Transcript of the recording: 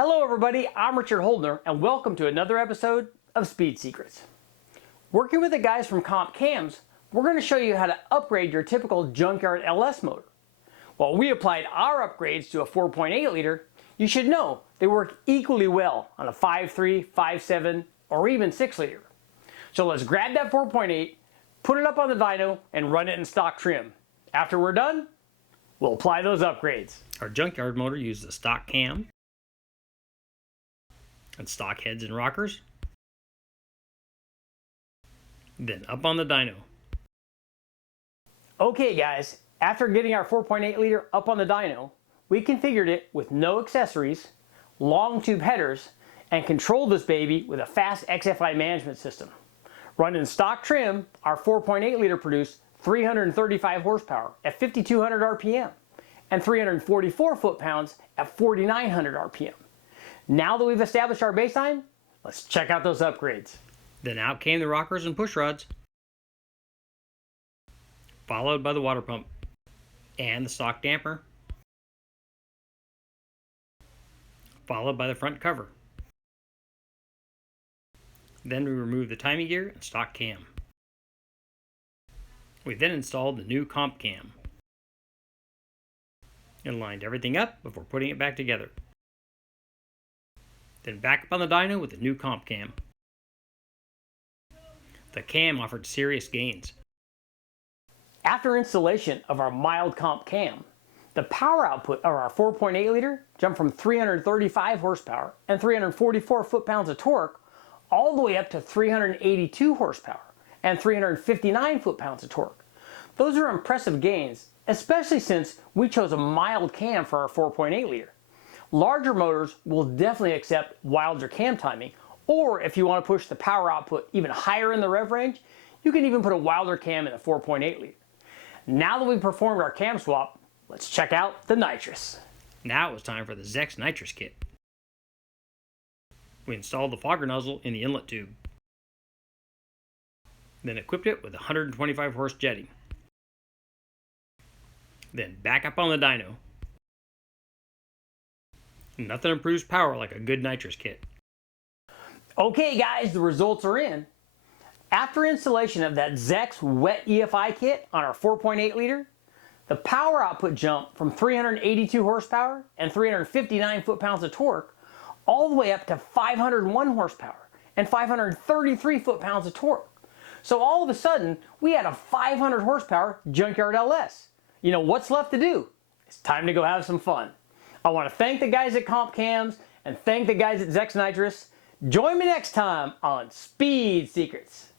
Hello everybody, I'm Richard Holdener and welcome to another episode of Speed Secrets. Working with the guys from Comp Cams, we're going to show you how to upgrade your typical Junkyard LS motor. While we applied our upgrades to a 4.8 liter, you should know they work equally well on a 5.3, 5.7, or even 6 liter. So let's grab that 4.8, put it up on the dyno, and run it in stock trim. After we're done, we'll apply those upgrades. Our Junkyard motor uses a stock cam and stock heads and rockers. Then up on the dyno. Okay guys, after getting our 4.8 liter up on the dyno, we configured it with no accessories, long tube headers, and controlled this baby with a fast XFI management system. Run in stock trim, our 4.8 liter produced 335 horsepower at 5,200 RPM and 344 foot-pounds at 4,900 RPM. Now that we've established our baseline, let's check out those upgrades. Then out came the rockers and push rods, followed by the water pump and the stock damper, followed by the front cover. Then we removed the timing gear and stock cam. We then installed the new comp cam and lined everything up before putting it back together. Then back up on the dyno with the new comp cam. The cam offered serious gains. After installation of our mild comp cam, the power output of our 4.8 liter jumped from 335 horsepower and 344 foot-pounds of torque all the way up to 382 horsepower and 359 foot-pounds of torque. Those are impressive gains, especially since we chose a mild cam for our 4.8 liter. Larger motors will definitely accept wilder cam timing, or if you want to push the power output even higher in the rev range, you can even put a wilder cam in the 4.8 liter. Now that we've performed our cam swap, let's check out the nitrous. Now it was time for the Zex Nitrous Kit. We installed the fogger nozzle in the inlet tube, then equipped it with 125 horse jetting. Then back up on the dyno. Nothing improves power like a good nitrous kit. Okay guys, the results are in. After installation of that Zex Wet EFI kit on our 4.8 liter, the power output jumped from 382 horsepower and 359 foot-pounds of torque all the way up to 501 horsepower and 533 foot-pounds of torque. So all of a sudden, we had a 500 horsepower Junkyard LS. You know what's left to do? It's time to go have some fun. I want to thank the guys at Comp Cams and thank the guys at Zex Nitrous. Join me next time on Speed Secrets.